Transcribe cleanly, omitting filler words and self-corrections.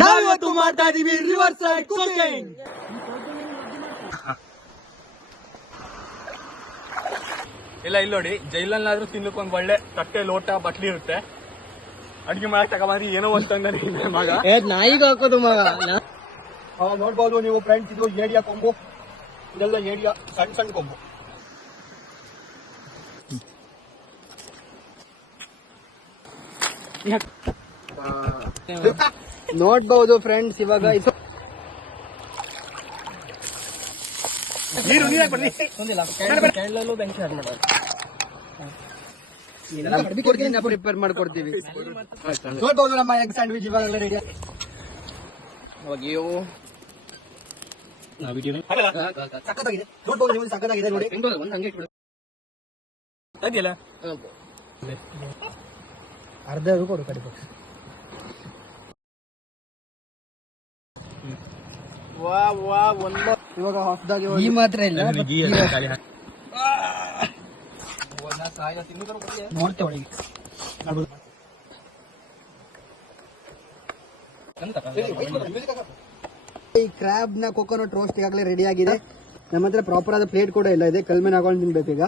ನಾವಿವತ್ತು ಮಾಡ್ತಾ ಇದೀವಿ ರಿವರ್ ಸೈಡ್ ಕುಕಿಂಗ್. ಇಲ್ಲ ಇಲ್ಲಿ ನೋಡಿ, ಜೈಲಲ್ಲಾದ್ರೂ ತಿನ್ನಕ್ಕೊಂದ್ ಒಳ್ಳೆ ತಟ್ಟೆ ಲೋಟ ಬಟ್ಲಿ ಇರುತ್ತೆ. ಅಡಿಗೆ ಮಾಡಕ್ ತಗೊಂಡ್ರಿ ಏನೋ ಅಂತಂದ್ರೆ ಮಗ ನಾಯಿಗೆ ಹಾಕೋದು ಮಗ. ನೋಡ್ಬೋದು ನೀವು ಫ್ರೆಂಡ್ಸ್, ಇದು ಏಡಿಯಾ ಕೊಂಬು, ಇದೆಲ್ಲ ಏಡಿಯಾ ಸಣ್ಣ ಸಣ್ಣ ಕೊಂಬು. ನೋಡ್ಬಹುದು ಫ್ರೆಂಡ್ಸ್, ಇವಾಗ ಪ್ರಿಪೇರ್ ಮಾಡ್ಕೊಡ್ತೀವಿ. ನೋಡ್ಬೋದು ನಮ್ಮ ಎಗ್ ಸ್ಯಾಂಡ್ವಿಚ್ ಇವಾಗ ರೆಡಿ. ಸಕ್ಕತ್ತಾಗಿದೆ, ನೋಡ್ಬೋದು ನೀವು, ಸಕ್ಕತ್ತಾಗಿದೆ ನೋಡಿ. ಅರ್ಧ ಕೊಡು ಕಡಿಮೆ. ಇವಾಗ ಹೊಸದಾಗಿ ಈ ಮಾತ್ರ ಇಲ್ಲ, ನೋಡ್ತೇವೆ ಒಳಗೆ. ಈ ಕ್ರಾಬ್ ನ ಕೊಕೊನಟ್ ರೋಸ್ಟ್ ಈಗಾಗಲೇ ರೆಡಿ ಆಗಿದೆ. ನಮ್ಮ ಹತ್ರ ಪ್ರಾಪರ್ ಆದ ಪ್ಲೇಟ್ ಕೂಡ ಇಲ್ಲ ಇದೆ, ಕಲ್ ಮೇಲೆ ಹಾಕೊಂಡು ತಿನ್ಬೇಕು ಈಗ.